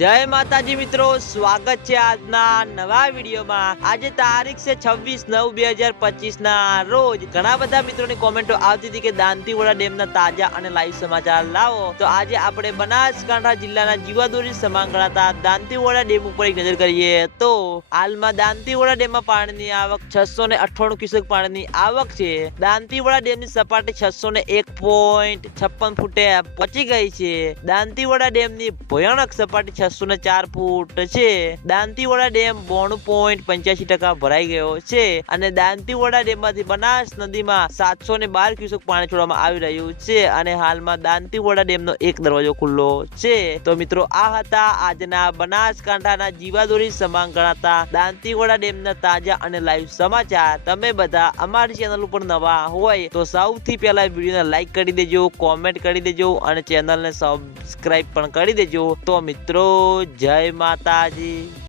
જય માતાજી મિત્રો, સ્વાગત છે આજના નવા વિડીયોમાં. આજે તારીખ છે છવ્વીસ નવ બે હજાર પચીસ ના રોજ ઘણા બધા મિત્રોની કોમેન્ટો આવતી હતી કે દાંતીવાડા ડેમના તાજા અને લાઈવ સમાચાર લાવો. તો આજે આપણે બનાસકાંઠા જિલ્લાના જીવાદોરી સમાન ગણાતા દાંતીવાડા ડેમ ઉપર એક નજર કરીએ તો હાલમાં દાંતીવાડા ડેમમાં પાણીની આવક છસો ને અઠ્ઠાણું ક્યુસેક પાણીની આવક છે. દાંતીવાડા ડેમની સપાટી છસો ને એક પોઈન્ટ છપ્પન ફૂટે પહોંચી ગઈ છે. દાંતીવાડા ડેમની ભયાનક સપાટી છસો ને ચાર ફૂટ છે. દાંતીવાડા ડેમ બોણું પોઈન્ટ પંચ્યાસી ટકા ભરાઈ ગયો છે અને દાંતીવાડા ડેમમાંથી બનાસ નદીમાં સાતસો ને બાર ક્યુસેક પાણી છોડવામાં આવી રહ્યું છે અને હાલમાં દાંતીવાડા ડેમનો એક દરવાજો ખુલ્લો છે. તો મિત્રો, આ હતા આજના બનાસકાંઠાના જીવાદોરી સમાન ગણાતા દાંતીવાડા ડેમના તાજા અને લાઈવ સમાચાર. તમે બધા અમારી ચેનલ ઉપર નવા હોય તો સૌથી પહેલા વિડીયોને લાઈક કરી દેજો કોમેન્ટ કરી દેજો અને ચેનલને સબસ્ક્રાઈબ પણ કરી દેજો. તો મિત્રો જય માતાજી.